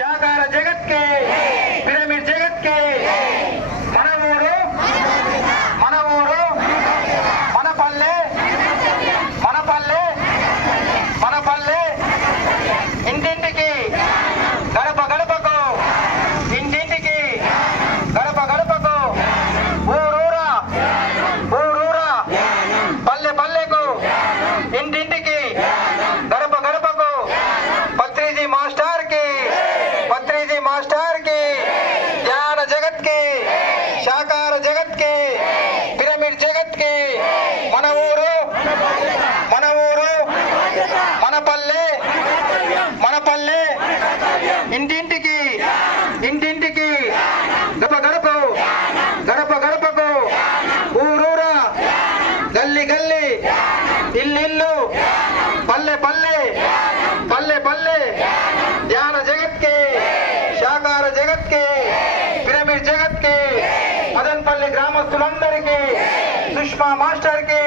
ಜಾಗರ స్వామీజీ మాస్టర్కి ధ్యాన జగత్కి సాకార జగత్కి పిరమిడ్ జగత్కి మన ఊరు మన ఊరు మన పల్లె మన పల్లె ఇంటింటికి ఇంటింటికి గడప గడప గడపకు ఊరూరా గల్లి గల్లి ఇల్లిల్లు పల్లె పల్లె పల్లె పల్లె ధ్యాన జగత్కి శాకార జగత్కి పిరమిడ్ జగత్కి మదన్పల్లి గ్రామస్తులందరికీ సుష్మా మాస్టర్కి